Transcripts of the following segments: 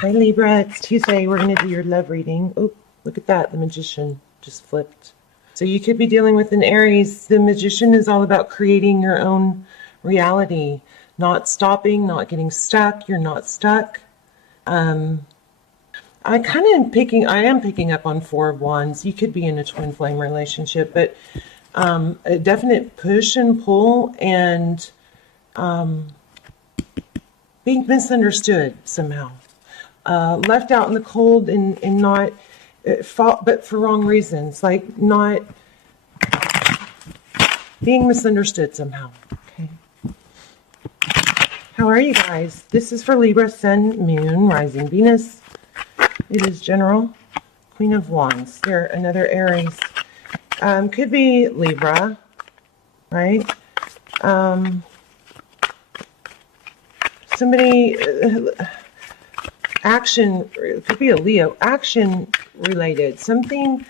Hi Libra, it's Tuesday. We're going to do your love reading. Oh, look at that. The Magician just flipped. So you could be dealing with an Aries. The Magician is all about creating your own reality, not stopping, not getting stuck. You're not stuck. I am picking up on Four of Wands. You could be in a twin flame relationship, but a definite push and pull and being misunderstood somehow. Left out in the cold and not fought, but for wrong reasons, like not being misunderstood somehow. Okay. How are you guys? This is for Libra, Sun, Moon, Rising, Venus. It is general. Queen of Wands. There, another Aries. Could be Libra, right? Somebody... action, it could be a Leo, action related. Somebody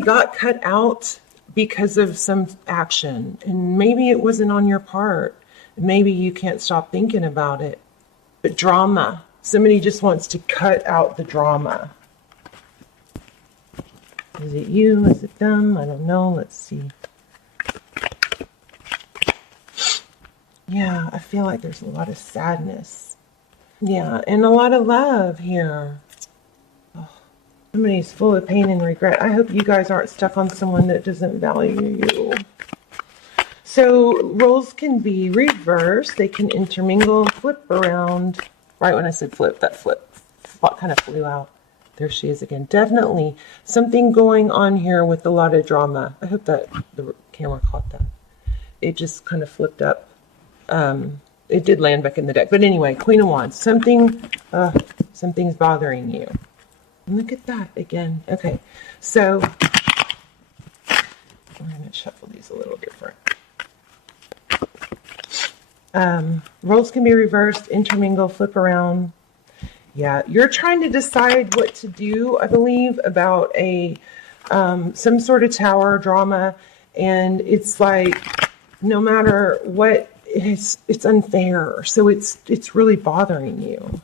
got cut out because of some action, and maybe it wasn't on your part. Maybe you can't stop thinking about it. But drama, somebody just wants to cut out the drama. Is it you? Is it them? I don't know. Let's see. Yeah, I feel like there's a lot of sadness. Yeah, and a lot of love here. Oh, somebody's full of pain and regret. I hope you guys aren't stuck on someone that doesn't value you. So roles can be reversed. They can intermingle, flip around. Right when I said flip, that flip kind of flew out. There she is again. Definitely something going on here with a lot of drama. I hope that the camera caught that. It just kind of flipped up. It did land back in the deck. But anyway, Queen of Wands. Something's bothering you. Look at that again. Okay, so we're going to shuffle these a little different. Roles can be reversed, intermingle, flip around. Yeah, you're trying to decide what to do, I believe, about some sort of tower drama. And it's like, no matter what, it's unfair, so it's really bothering you.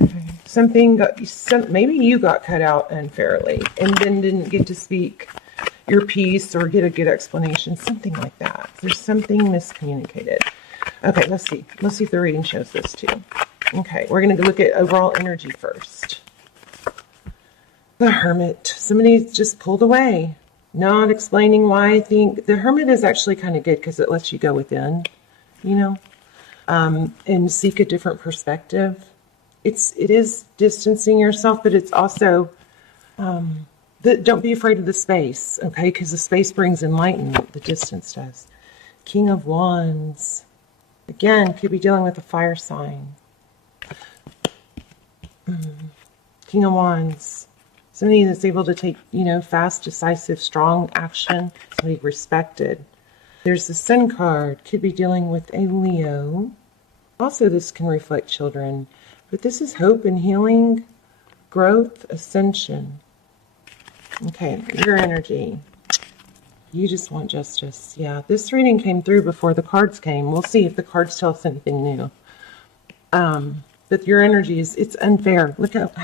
Okay. Maybe you got cut out unfairly and then didn't get to speak your piece or get a good explanation, something like that. There's something miscommunicated. Okay, let's see if the reading shows this too. Okay, we're going to look at overall energy first. The Hermit. Somebody just pulled away. Not explaining why. I think the Hermit is actually kind of good because it lets you go within, and seek a different perspective. It is distancing yourself, but it's also, don't be afraid of the space, okay? Because the space brings enlightenment, the distance does. King of Wands. Again, could be dealing with a fire sign. King of Wands. Somebody that's able to take, fast, decisive, strong action. Somebody respected. There's the Sun card. Could be dealing with a Leo. Also, this can reflect children. But this is hope and healing, growth, ascension. Okay, your energy. You just want justice. Yeah, this reading came through before the cards came. We'll see if the cards tell us anything new. But your energy it's unfair. Look at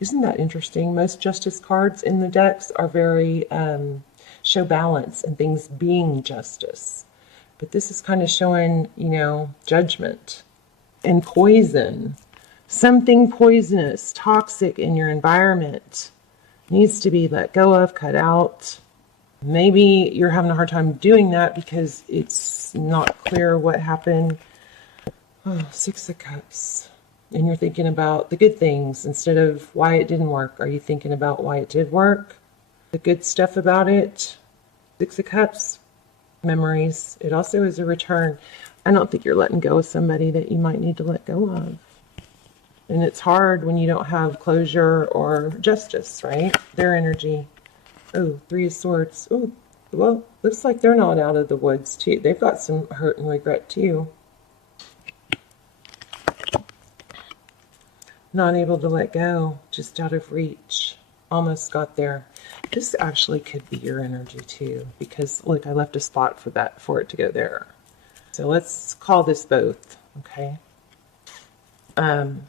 isn't that interesting? Most justice cards in the decks are very, show balance and things being justice. But this is kind of showing, judgment and poison. Something poisonous, toxic in your environment needs to be let go of, cut out. Maybe you're having a hard time doing that because it's not clear what happened. Oh, Six of Cups. And you're thinking about the good things instead of why it didn't work. Are you thinking about why it did work? The good stuff about it? Six of Cups. Memories. It also is a return. I don't think you're letting go of somebody that you might need to let go of. And it's hard when you don't have closure or justice, right? Their energy. Oh, Three of Swords. Oh, well, looks like they're not out of the woods, too. They've got some hurt and regret, too. Not able to let go, just out of reach. Almost got there. This actually could be your energy too, because look, I left a spot for it to go there. So let's call this both, okay? I'm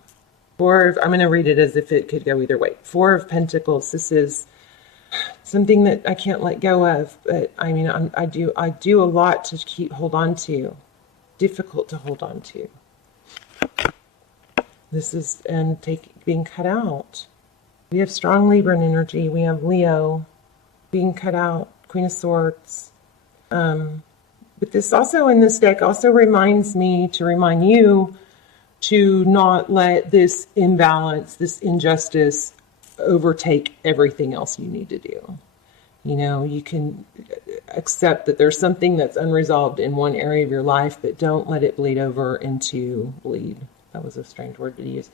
going to read it as if it could go either way. Four of Pentacles. This is something that I can't let go of, but I mean, I do a lot to hold on to. Difficult to hold on to. This is being cut out. We have strong Libran energy. We have Leo being cut out. Queen of Swords. But this also in this deck also reminds me to remind you to not let this imbalance, this injustice overtake everything else you need to do. You know, you can accept that there's something that's unresolved in one area of your life, but don't let it bleed over into That was a strange word to use.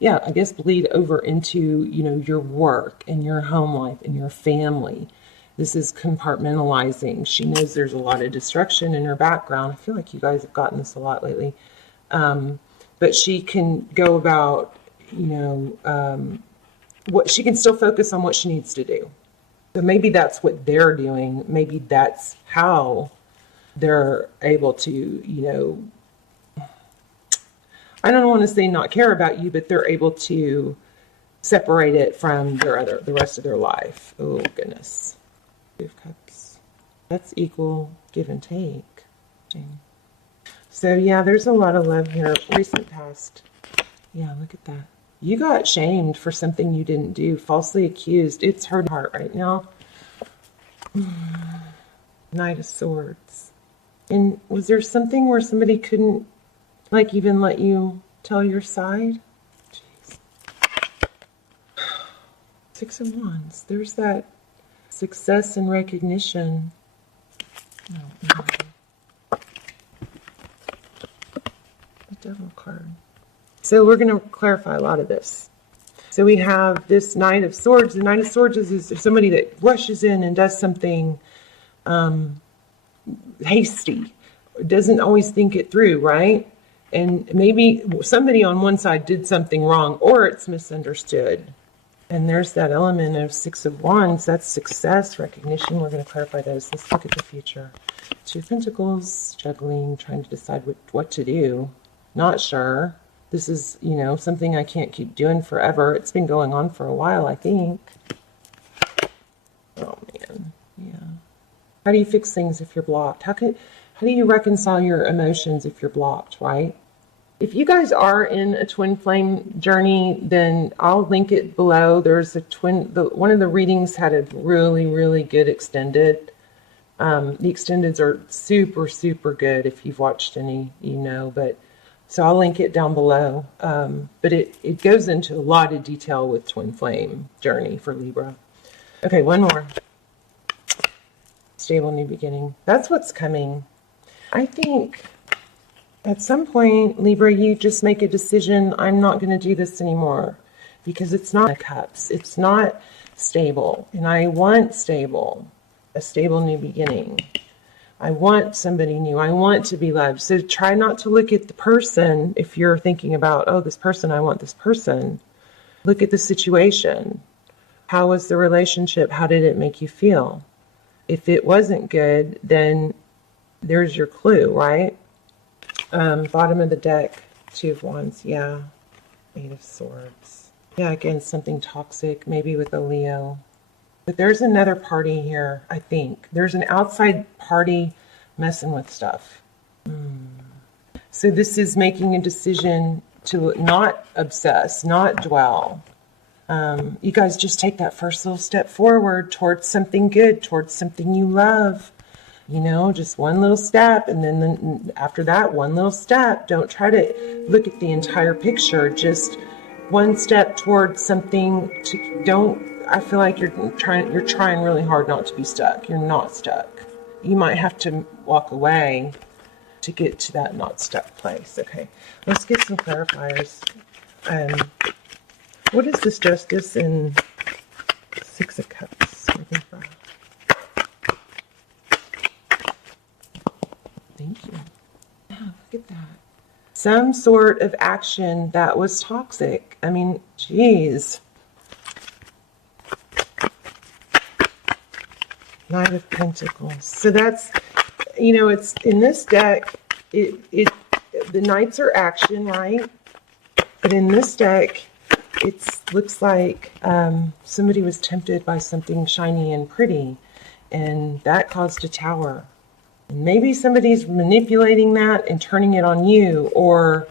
Yeah, I guess bleed over into, you know, your work and your home life and your family. This is compartmentalizing. She knows there's a lot of destruction in her background. I feel like you guys have gotten this a lot lately. But she can go about, you know, what she can still focus on what she needs to do. So maybe that's what they're doing. Maybe that's how they're able to, you know, I don't want to say not care about you, but they're able to separate it from the rest of their life. Oh, goodness. Two of Cups. That's equal give and take. So, yeah, there's a lot of love here. Recent past. Yeah, look at that. You got shamed for something you didn't do. Falsely accused. It's her heart right now. Knight of Swords. And was there something where somebody couldn't, like, even let you tell your side? Jeez. Six of Wands. There's that success and recognition. Oh, no. The Devil card. So we're going to clarify a lot of this. So we have this Knight of Swords. The Knight of Swords is somebody that rushes in and does something hasty. Doesn't always think it through, right? And maybe somebody on one side did something wrong, or it's misunderstood. And there's that element of Six of Wands. That's success, recognition. We're going to clarify those. Let's look at the future. Two of Pentacles, juggling, trying to decide what to do. Not sure. This is, you know, something I can't keep doing forever. It's been going on for a while, I think. Oh, man. Yeah. How do you fix things if you're blocked? How do you reconcile your emotions if you're blocked, right? If you guys are in a twin flame journey, then I'll link it below. There's a one of the readings had a really, really good extended. The extendeds are super, super good. If you've watched any, you know, but so I'll link it down below. But it goes into a lot of detail with twin flame journey for Libra. Okay, one more. Stable new beginning. That's what's coming. I think at some point, Libra, you just make a decision. I'm not going to do this anymore because it's not a cups. It's not stable. And I want stable, a stable new beginning. I want somebody new. I want to be loved. So try not to look at the person. If you're thinking about, oh, this person, I want this person. Look at the situation. How was the relationship? How did it make you feel? If it wasn't good, then there's your clue, right? Bottom of the deck, Two of Wands. Yeah. Eight of Swords. Yeah, again, something toxic, maybe with a Leo. But there's another party here, I think. There's an outside party messing with stuff. So this is making a decision to not obsess, not dwell. You guys just take that first little step forward towards something good, towards something you love. You know, just one little step, and then after that, one little step. Don't try to look at the entire picture. Just one step towards something. I feel like you're trying really hard not to be stuck. You're not stuck. You might have to walk away to get to that not stuck place. Okay, let's get some clarifiers. What is this Justice in Six of Cups? Thank you. Yeah, look at that. Some sort of action that was toxic. I mean, geez. Knight of Pentacles. So that's, you know, it's in this deck, the Knights are action, right? But in this deck, it looks like somebody was tempted by something shiny and pretty, and that caused a tower. And maybe somebody's manipulating that and turning it on you, or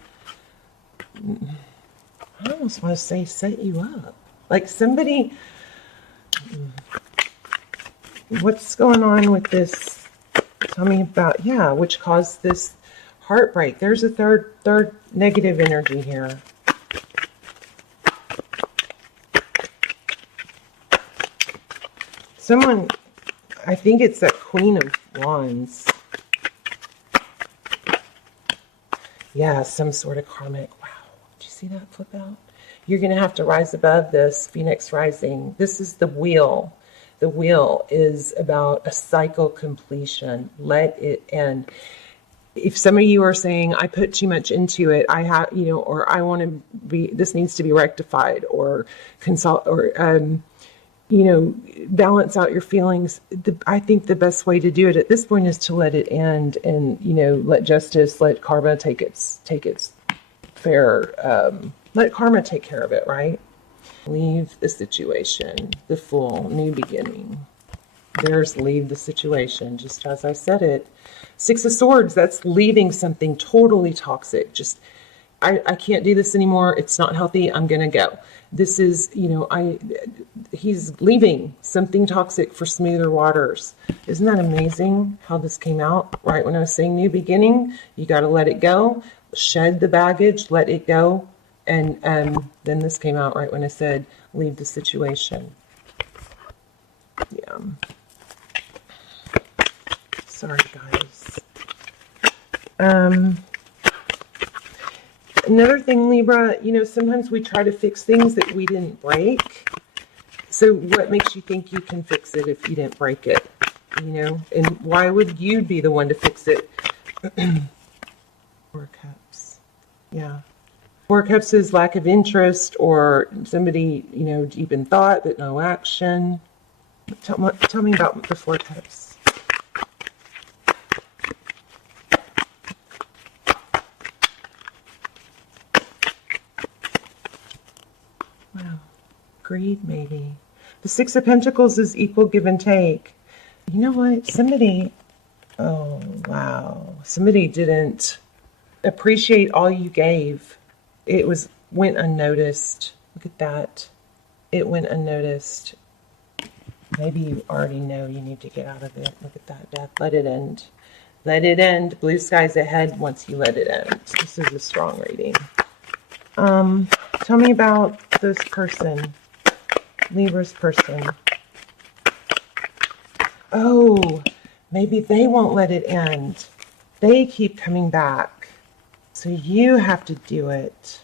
I almost want to say set you up. Like somebody, what's going on with this? Tell me about, yeah, which caused this heartbreak. There's a third negative energy here. Someone, I think it's that Queen of Wands. Yeah, some sort of karmic. Wow. Did you see that flip out? You're going to have to rise above this, Phoenix rising. This is the wheel. The wheel is about a cycle completion. Let it end. If some of you are saying, I put too much into it, I have, you know, or I want to be, this needs to be rectified, or consult, or, you know, balance out your feelings. I think the best way to do it at this point is to let it end, and, you know, let justice, let karma take its fair, let karma take care of it, right? Leave the situation, the Fool, new beginning. There's leave the situation, just as I said it. Six of Swords, that's leaving something totally toxic. Just, I can't do this anymore. It's not healthy. I'm going to go. This is, you know, he's leaving something toxic for smoother waters. Isn't that amazing how this came out? Right when I was saying new beginning, you got to let it go, shed the baggage, let it go. And then this came out right when I said leave the situation. Yeah. Sorry, guys. Another thing, Libra, you know, sometimes we try to fix things that we didn't break. So what makes you think you can fix it if you didn't break it? You know, and why would you be the one to fix it? Four Cups. Yeah. Four Cups is lack of interest, or somebody, you know, deep in thought but no action. Tell me about the Four Cups. Wow. Greed, maybe. The Six of Pentacles is equal give and take. You know what? Somebody, oh, wow. Somebody didn't appreciate all you gave. It went unnoticed. Look at that. It went unnoticed. Maybe you already know you need to get out of it. Look at that, Death. Let it end. Let it end. Blue skies ahead once you let it end. This is a strong reading. Tell me about this person. Libra's person. Oh, maybe they won't let it end. They keep coming back. So you have to do it.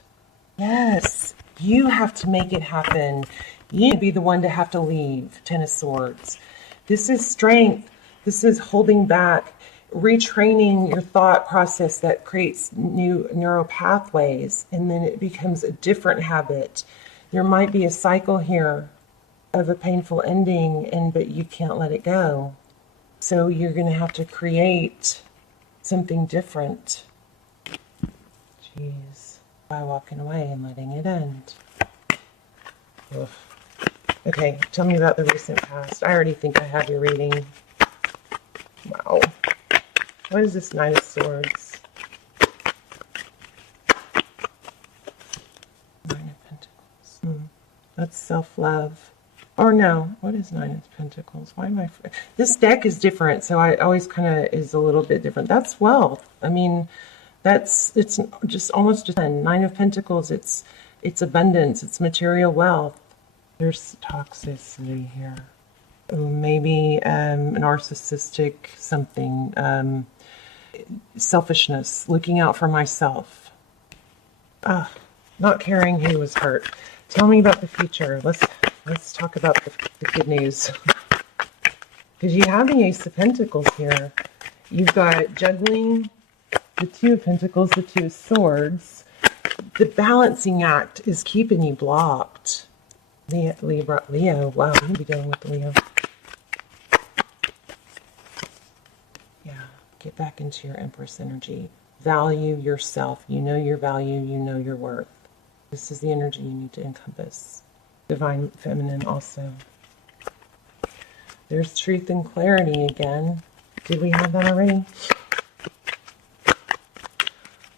Yes, you have to make it happen. You be the one to have to leave. Ten of Swords. This is strength. This is holding back, retraining your thought process that creates new neural pathways, and then it becomes a different habit. There might be a cycle here of a painful ending, but you can't let it go. So you're going to have to create something different. Jeez. By walking away and letting it end. Ugh. Okay, tell me about the recent past. I already think I have your reading. Wow. What is this Nine of Swords? Nine of Pentacles. That's self-love. Or no, what is Nine of Pentacles? Why am I... This deck is different, so I always kind of is a little bit different. That's wealth. I mean, it's just almost just Nine of Pentacles. It's abundance. It's material wealth. There's toxicity here. Maybe narcissistic something. Selfishness. Looking out for myself. Not caring who was hurt. Tell me about the future. Let's talk about the good news. Because you have the Ace of Pentacles here. You've got juggling, the Two of Pentacles, the Two of Swords. The balancing act is keeping you blocked. Leo. Wow, I'm going to be dealing with Leo. Yeah, get back into your Empress energy. Value yourself. You know your value. You know your worth. This is the energy you need to encompass. Divine feminine also. There's truth and clarity again. Did we have that already?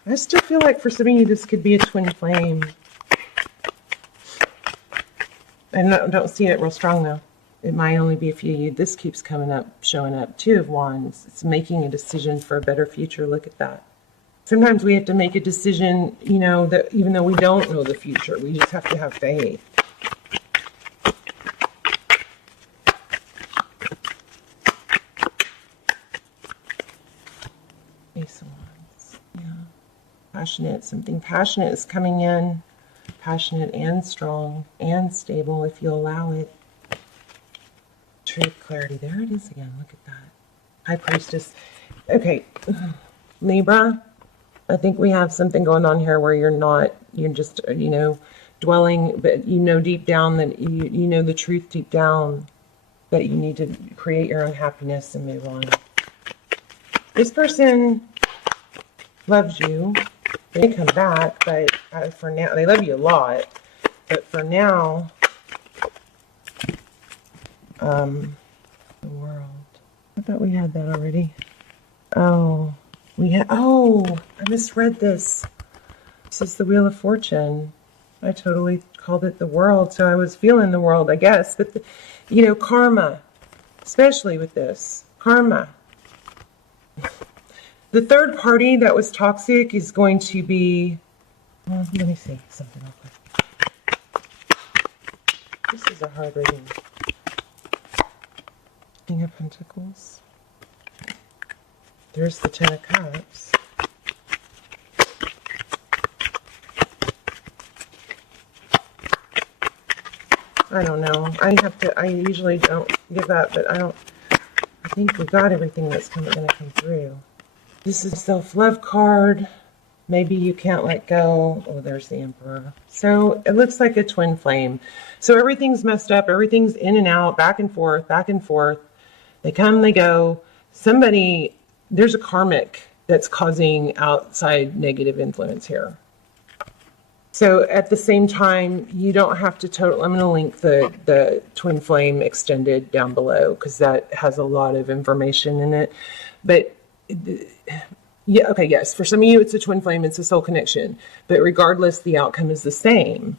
I still feel like for some of you this could be a twin flame. I don't see it real strong though. It might only be a few of you. This keeps coming up, showing up. 2 of Wands. It's making a decision for a better future. Look at that. Sometimes we have to make a decision, you know, that even though we don't know the future, we just have to have faith. Ace of Wands. Yeah. Passionate. Something passionate is coming in. Passionate and strong and stable if you allow it. Truth, clarity. There it is again. Look at that. High Priestess. Okay. Libra. I think we have something going on here where you're just, you know, dwelling, but you know deep down that you know the truth deep down that you need to create your own happiness and move on. This person loves you. They may come back, but for now, they love you a lot. But for now, the world. I thought we had that already. Oh. I misread this. This is the Wheel of Fortune. I totally called it the world, so I was feeling the world, I guess. But, you know, karma, especially with this. Karma. The third party that was toxic is going to be... Well, let me see something real quick. This is a hard reading. King of Pentacles. There's the 10 of Cups. I don't know. I usually don't give up, but I think we got everything that's going to come through. This is a self-love card. Maybe you can't let go. Oh, there's the Emperor. So it looks like a twin flame. So everything's messed up. Everything's in and out, back and forth, back and forth. They come, they go. There's a karmic that's causing outside negative influence here. So at the same time, you don't have to I'm going to link the twin flame extended down below because that has a lot of information in it. But yeah, okay, yes. For some of you, it's a twin flame. It's a soul connection. But regardless, the outcome is the same.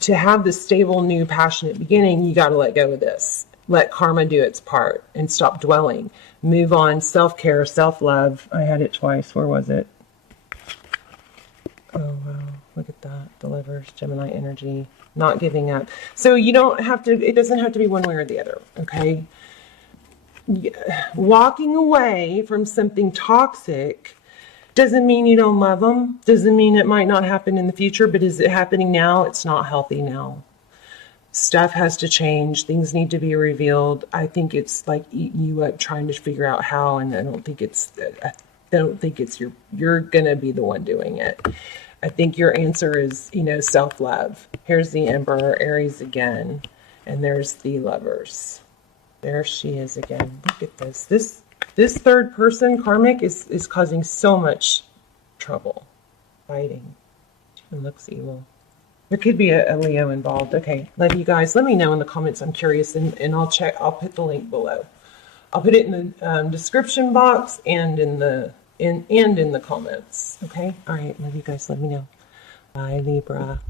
To have this stable, new, passionate beginning, you got to let go of this. Let karma do its part and stop dwelling. Move on. Self-care, self-love. I had it twice. Where was it? Oh, wow. Look at that. Delivers. Gemini energy. Not giving up. So you don't have to, it doesn't have to be one way or the other. Okay. Walking away from something toxic doesn't mean you don't love them. Doesn't mean it might not happen in the future, but is it happening now? It's not healthy now. Stuff has to change. Things need to be revealed. I think it's like eating you up trying to figure out how, and I don't think it's you're going to be the one doing it. I think your answer is, you know, self-love. Here's the Emperor, Aries again, and there's the Lovers. There she is again. Look at this. This third person, karmic, is causing so much trouble. Fighting. It looks evil. There could be a Leo involved. Okay, love you guys. Let me know in the comments. I'm curious, and I'll check. I'll put the link below. I'll put it in the description box and in the comments. Okay. All right. Love you guys. Let me know. Bye, Libra.